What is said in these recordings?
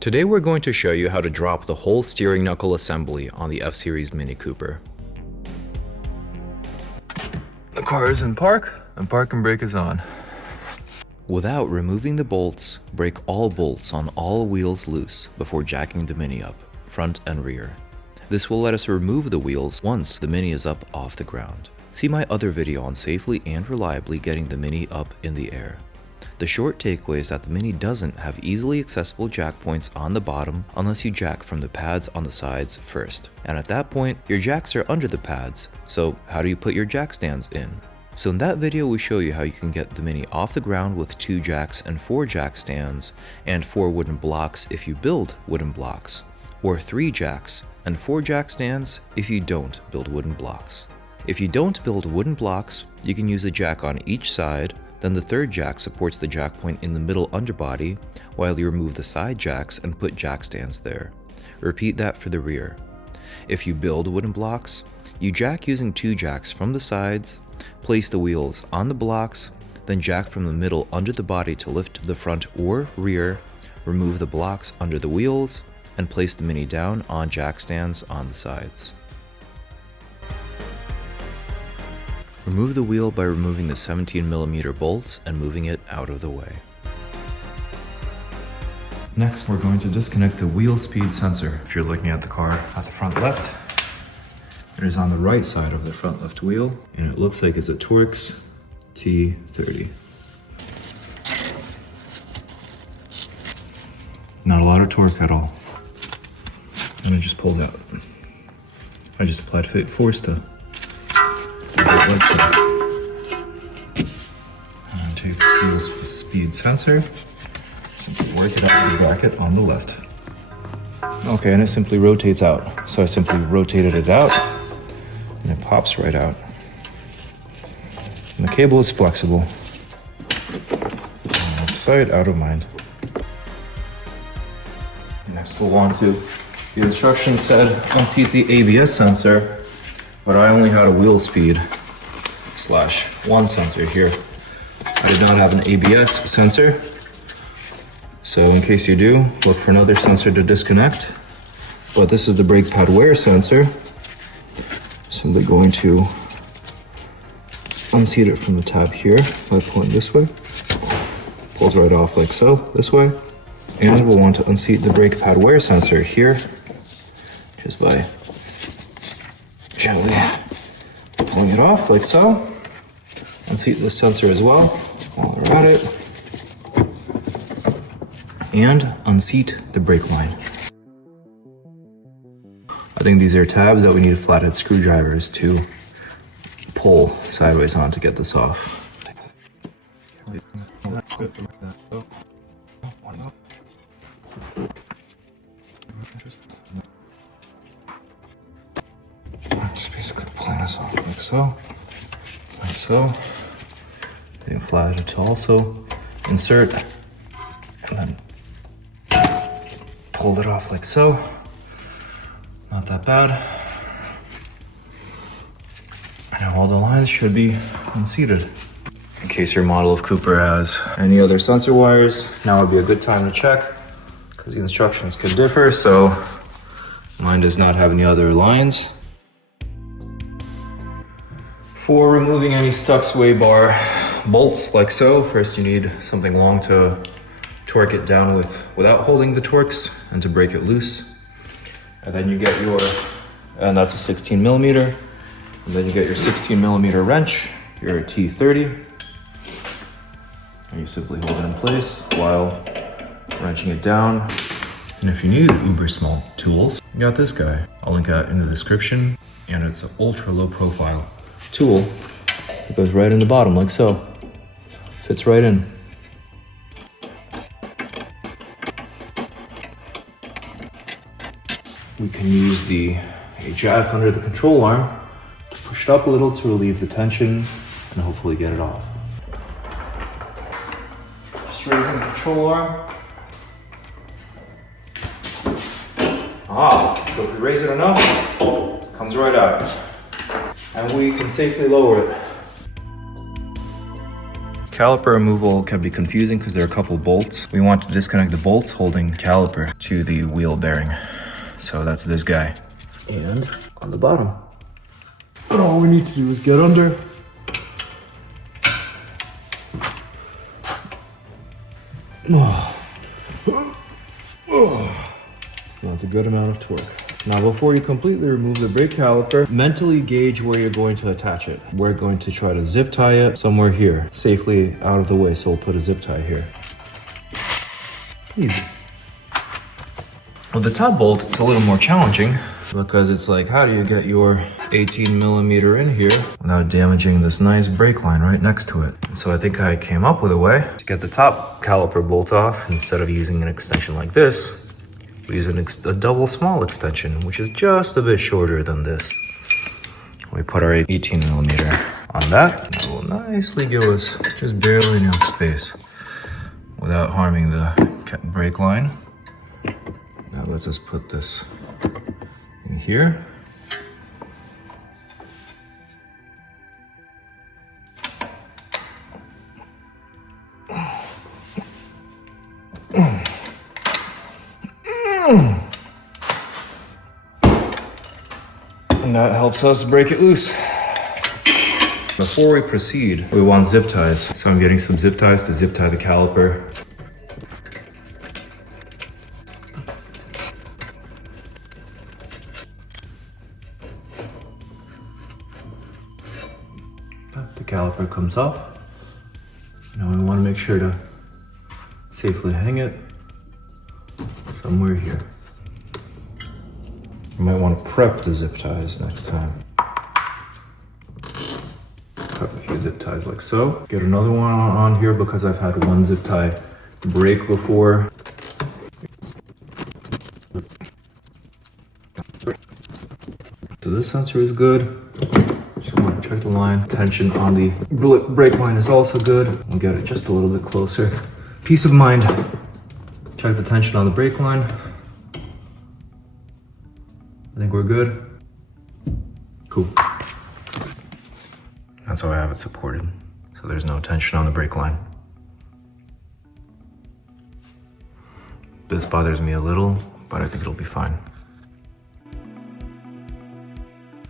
Today we're going to show you how to drop the whole steering knuckle assembly on the F-Series Mini Cooper. The car is in park, and parking brake is on. Without removing the bolts, break all bolts on all wheels loose before jacking the Mini up, front and rear. This will let us remove the wheels once the Mini is up off the ground. See my other video on safely and reliably getting the Mini up in the air. The short takeaway is that the Mini doesn't have easily accessible jack points on the bottom unless you jack from the pads on the sides first. And at that point, your jacks are under the pads, so how do you put your jack stands in? So in that video we show you how you can get the Mini off the ground with 2 jacks and 4 jack stands, and 4 wooden blocks if you build wooden blocks, or 3 jacks and 4 jack stands if you don't build wooden blocks. If you don't build wooden blocks, you can use a jack on each side. Then the third jack supports the jack point in the middle underbody while you remove the side jacks and put jack stands there. Repeat that for the rear. If you build wooden blocks, you jack using 2 jacks from the sides, place the wheels on the blocks, then jack from the middle under the body to lift the front or rear, remove the blocks under the wheels, and place the Mini down on jack stands on the sides. Remove the wheel by removing the 17mm bolts and moving it out of the way. Next, we're going to disconnect the wheel speed sensor. If you're looking at the car at the front left, it is on the right side of the front left wheel, and it looks like it's a Torx T30. Not a lot of torque at all. And it just pulls out. I just applied force to and take this wheel speed sensor, simply work it out with the bracket on the left. Okay, and it simply rotates out. So I simply rotated it out, and it pops right out. And the cable is flexible. Out of sight, out of mind. Next we'll want to, the instructions said unseat the ABS sensor, but I only had a wheel speed /1 sensor here. I did not have an ABS sensor. So in case you do, look for another sensor to disconnect. But this is the brake pad wear sensor. Simply going to unseat it from the tab here by pulling this way. Pulls right off like so, this way. And we'll want to unseat the brake pad wear sensor here, just by gently pulling it off like so. Unseat the sensor as well while we're at it. And unseat the brake line. I think these are tabs that we need flathead screwdrivers to pull sideways on to get this off. Just basically pulling this off like so. Like so. Getting flathead to also insert, and then pulled it off like so. Not that bad. And now all the lines should be unseated. In case your model of Cooper has any other sensor wires, now would be a good time to check, because the instructions could differ, so mine does not have any other lines. For removing any stuck sway bar bolts like so, first you need something long to torque it down with without holding the Torx and to break it loose. And then you get your, and that's a 16mm, and then you get your 16mm wrench, your T30, and you simply hold it in place while wrenching it down. And if you need uber small tools, you got this guy. I'll link that in the description, and it's an ultra low profile tool. It goes right in the bottom like so. Fits right in. We can use a jack under the control arm to push it up a little to relieve the tension and hopefully get it off. Just raising the control arm. So if we raise it enough, it comes right out. And we can safely lower it. Caliper removal can be confusing because there are a couple bolts. We want to disconnect the bolts holding caliper to the wheel bearing. So that's this guy. And on the bottom. And all we need to do is get under. That's a good amount of torque. Now, before you completely remove the brake caliper, mentally gauge where you're going to attach it. We're going to try to zip tie it somewhere here, safely out of the way, so we'll put a zip tie here. Easy. With the top bolt, it's a little more challenging because it's like, how do you get your 18 millimeter in here without damaging this nice brake line right next to it? So I think I came up with a way to get the top caliper bolt off. Instead of using an extension like this, we use a double small extension, which is just a bit shorter than this. We put our 18 millimeter on that. That will nicely give us just barely enough space without harming the brake line. Now let's just put this in here. And that helps us break it loose. Before we proceed, we want zip ties. So I'm getting some zip ties to zip tie the caliper. The caliper comes off. Now we want to make sure to safely hang it somewhere here. You might want to prep the zip ties next time. Prep a few zip ties like so. Get another one on here because I've had one zip tie break before. So this sensor is good. Just want to check the line. Tension on the brake line is also good. We'll get it just a little bit closer. Peace of mind. Check the tension on the brake line. I think we're good. Cool. That's how I have it supported. So there's no tension on the brake line. This bothers me a little, but I think it'll be fine.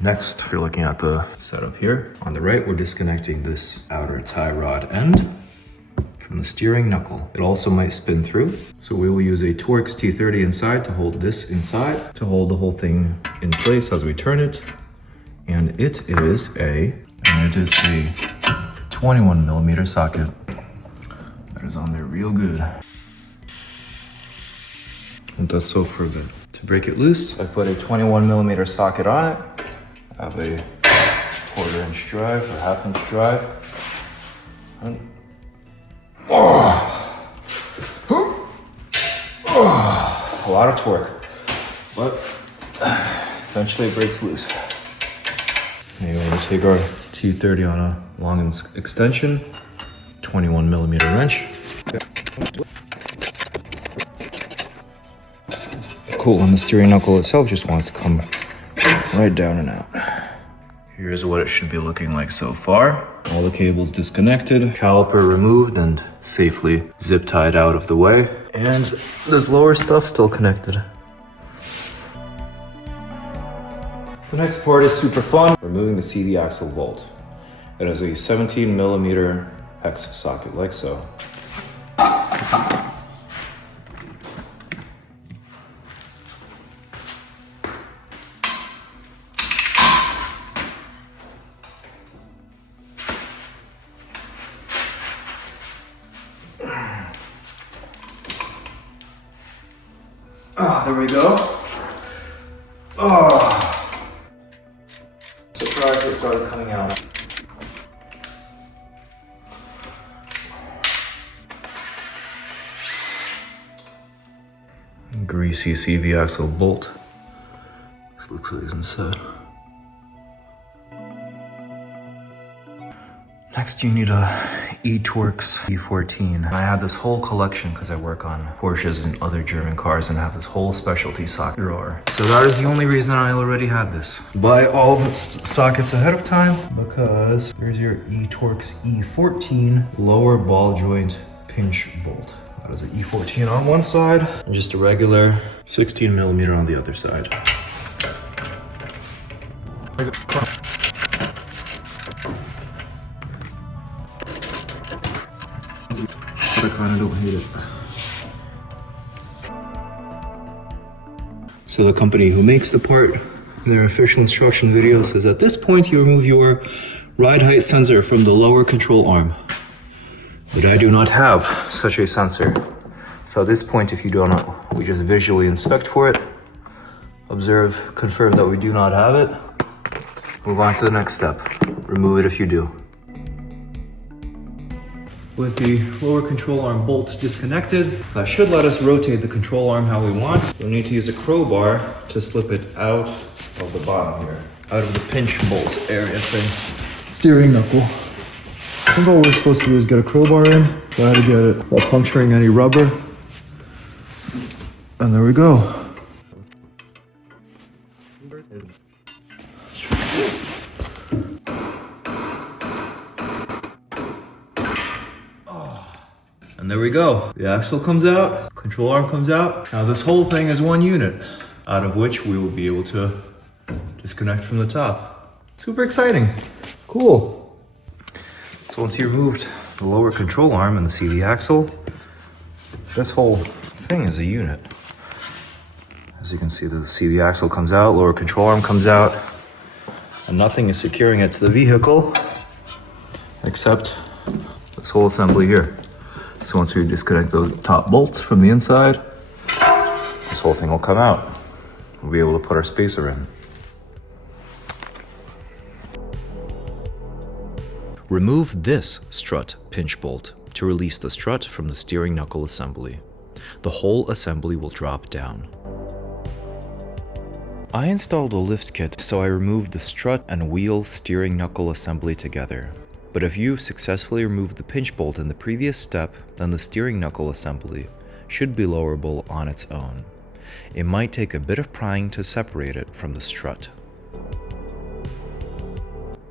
Next, if you're looking at the setup here, on the right, we're disconnecting this outer tie rod end from the steering knuckle. It also might spin through. So we will use a Torx T30 inside to hold this inside, to hold the whole thing in place as we turn it. And it is a 21 millimeter socket. That is on there real good. And that's so for good. To break it loose, I put a 21 millimeter socket on it. I have a 1/4 inch drive or 1/2 inch drive. And a lot of torque, but eventually it breaks loose. Anyway, we take our T30 on a long extension, 21 millimeter wrench. Cool, and the steering knuckle itself just wants to come right down and out. Here's what it should be looking like so far. All the cables disconnected, caliper removed and safely zip tied out of the way. And this lower stuff still connected. The next part is super fun. Removing the CD axle bolt. It has a 17 millimeter hex socket like so. There we go. Surprised it started coming out. Greasy CV axle bolt. This looks like it's inside. Next, you need a E-Torx E14. I had this whole collection because I work on Porsches and other German cars and I have this whole specialty socket drawer. So that is the only reason I already had this. Buy all the sockets ahead of time because there's your E-Torx E14 lower ball joint pinch bolt. That is an E14 on one side and just a regular 16 millimeter on the other side. I kind of don't hate it. So the company who makes the part in their official instruction video says at this point you remove your ride height sensor from the lower control arm. But I do not have such a sensor. So at this point, if you don't know, we just visually inspect for it, observe, confirm that we do not have it, move on to the next step. Remove it if you do. With the lower control arm bolt disconnected, that should let us rotate the control arm how we want. We'll need to use a crowbar to slip it out of the bottom here, out of the pinch bolt area thing. Steering knuckle. I think all we're supposed to do is get a crowbar in, try to get it without puncturing any rubber. And there we go. And there we go. The axle comes out, control arm comes out. Now this whole thing is one unit, out of which we will be able to disconnect from the top. Super exciting. Cool. So once you removed the lower control arm and the CV axle, this whole thing is a unit. As you can see, the CV axle comes out, lower control arm comes out, and nothing is securing it to the vehicle except this whole assembly here. So once we disconnect those top bolts from the inside, this whole thing will come out. We'll be able to put our spacer in. Remove this strut pinch bolt to release the strut from the steering knuckle assembly. The whole assembly will drop down. I installed a lift kit, so I removed the strut and wheel steering knuckle assembly together. But if you successfully removed the pinch bolt in the previous step, then the steering knuckle assembly should be lowerable on its own. It might take a bit of prying to separate it from the strut.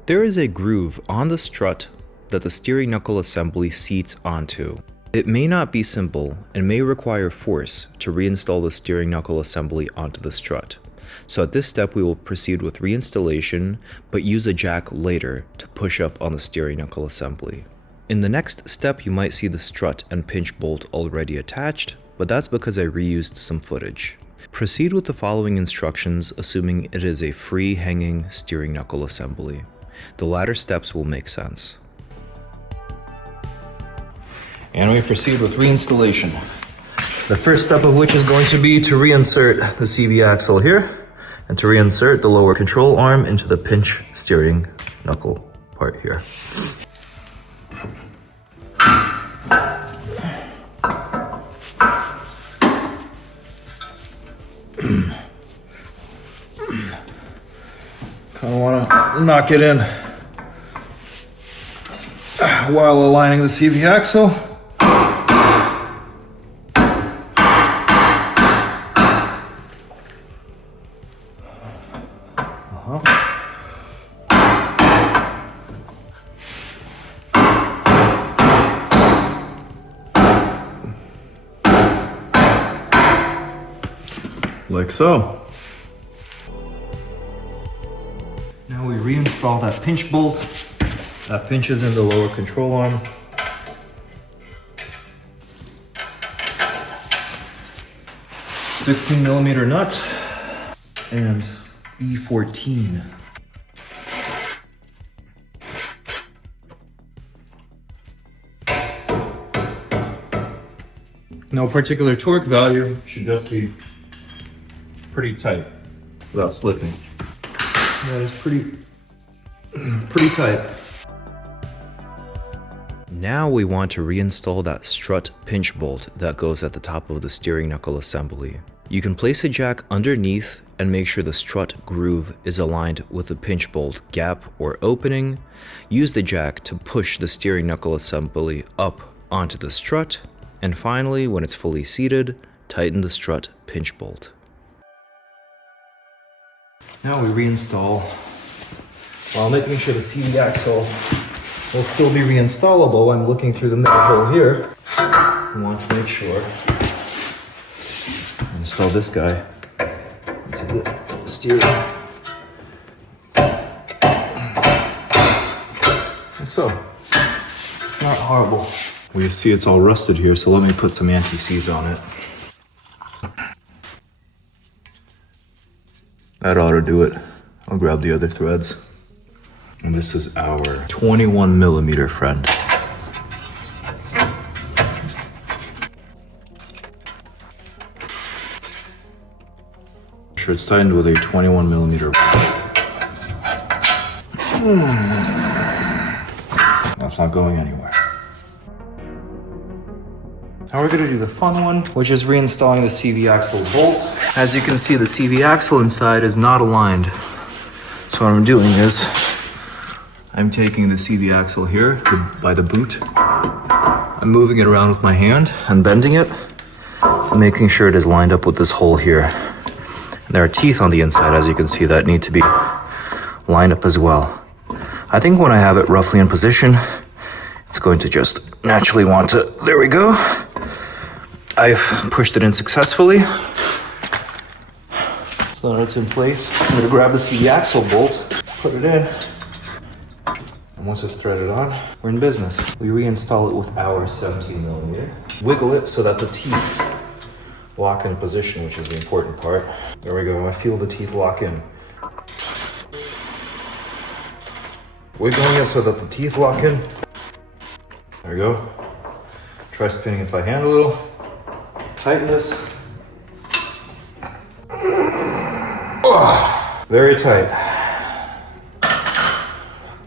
There is a groove on the strut that the steering knuckle assembly seats onto. It may not be simple and may require force to reinstall the steering knuckle assembly onto the strut. So at this step we will proceed with reinstallation, but use a jack later to push up on the steering knuckle assembly. In the next step you might see the strut and pinch bolt already attached, but that's because I reused some footage. Proceed with the following instructions assuming it is a free hanging steering knuckle assembly. The latter steps will make sense. And we proceed with reinstallation. The first step of which is going to be to reinsert the CV axle here and to reinsert the lower control arm into the pinch steering knuckle part here. Kind of want to knock it in while aligning the CV axle. Like so. Now we reinstall that pinch bolt. That pinches in the lower control arm. $16mm nut and E14. No particular torque value, should just be pretty tight without slipping. That is pretty tight. Now we want to reinstall that strut pinch bolt that goes at the top of the steering knuckle assembly. You can place a jack underneath and make sure the strut groove is aligned with the pinch bolt gap or opening. Use the jack to push the steering knuckle assembly up onto the strut. And finally, when it's fully seated, tighten the strut pinch bolt. Now we reinstall while making sure the CV axle will still be reinstallable. I'm looking through the middle hole here. I want to make sure. Install this guy into the steering. Like so. Not horrible. Well, you see it's all rusted here, so let me put some anti-seize on it. That ought to do it. I'll grab the other threads. And this is our 21mm friend. Sure, it's tightened with a 21mm. That's not going anywhere. Now we're gonna do the fun one, which is reinstalling the CV axle bolt. As you can see, the CV axle inside is not aligned. So what I'm doing is, I'm taking the CV axle here by the boot. I'm moving it around with my hand and bending it, and making sure it is lined up with this hole here. And there are teeth on the inside, as you can see, that need to be lined up as well. I think when I have it roughly in position, it's going to just naturally want to, there we go. I've pushed it in successfully. So now it's in place. I'm gonna grab the CV axle bolt, put it in. And once it's threaded on, we're in business. We reinstall it with our 17mm. Wiggle it so that the teeth lock in position, which is the important part. There we go, I feel the teeth lock in. Wiggling it so that the teeth lock in. There we go. Try spinning it by hand a little. Tighten this. Oh, very tight.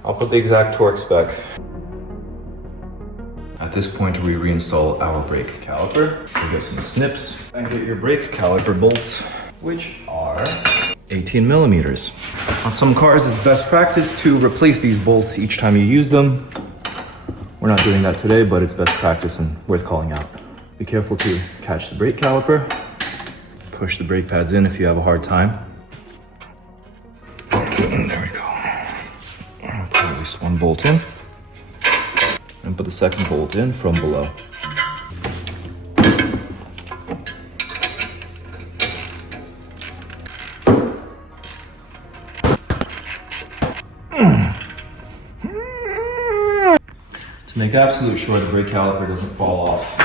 I'll put the exact torque spec. At this point, we reinstall our brake caliper. We get some snips and get your brake caliper bolts, which are 18mm. On some cars, it's best practice to replace these bolts each time you use them. We're not doing that today, but it's best practice and worth calling out. Be careful to catch the brake caliper. Push the brake pads in if you have a hard time. Okay, there we go. I'll put at least one bolt in. And put the second bolt in from below. To make absolute sure the brake caliper doesn't fall off.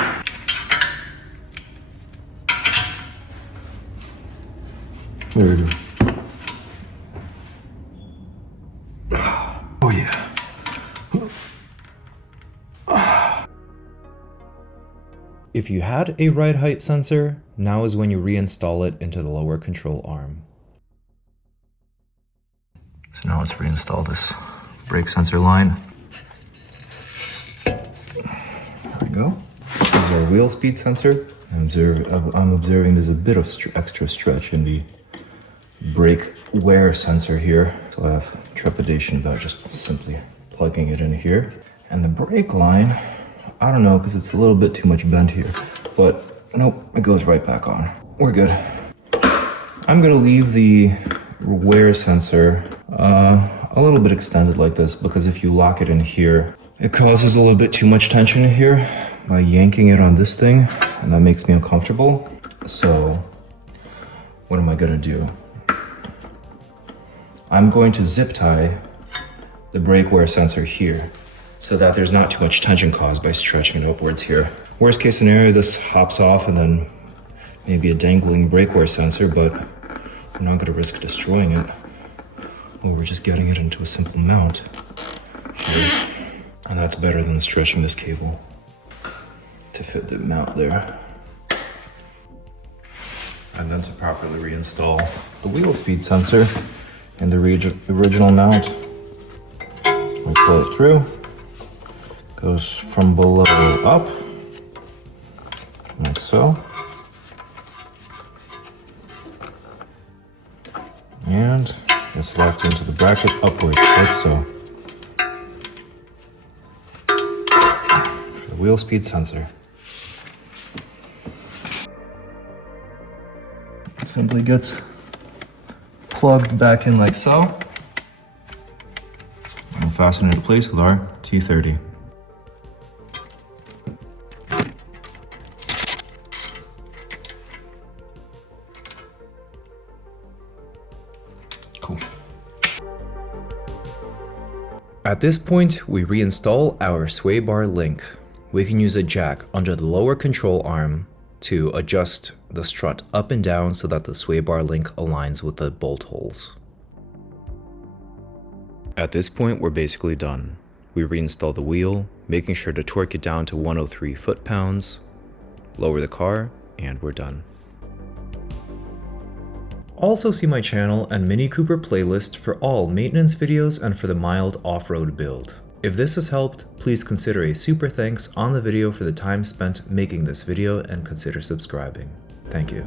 There we go. Oh yeah. If you had a ride height sensor, now is when you reinstall it into the lower control arm. So now let's reinstall this brake sensor line. There we go. This is our wheel speed sensor. I'm observing there's a bit of extra stretch in the brake wear sensor here. So I have trepidation about just simply plugging it in here. And the brake line, I don't know, because it's a little bit too much bent here, but nope, it goes right back on. We're good. I'm gonna leave the wear sensor a little bit extended like this, because if you lock it in here, it causes a little bit too much tension in here by yanking it on this thing, and that makes me uncomfortable. So what am I gonna do? I'm going to zip tie the brake wear sensor here so that there's not too much tension caused by stretching it upwards here. Worst case scenario, this hops off and then maybe a dangling brake wear sensor, but we're not gonna risk destroying it. Well, we're just getting it into a simple mount here. And that's better than stretching this cable to fit the mount there. And then to properly reinstall the wheel speed sensor in the original mount. We pull it through, goes from below up, like so. And it's locked into the bracket upwards, like so. For the wheel speed sensor. Simply gets plugged back in like so. And fasten it in place with our T30. Cool. At this point, we reinstall our sway bar link. We can use a jack under the lower control arm to adjust the strut up and down so that the sway bar link aligns with the bolt holes. At this point, we're basically done. We reinstall the wheel, making sure to torque it down to 103 foot-pounds, lower the car, and we're done. Also see my channel and Mini Cooper playlist for all maintenance videos and for the mild off-road build. If this has helped, please consider a super thanks on the video for the time spent making this video and consider subscribing. Thank you.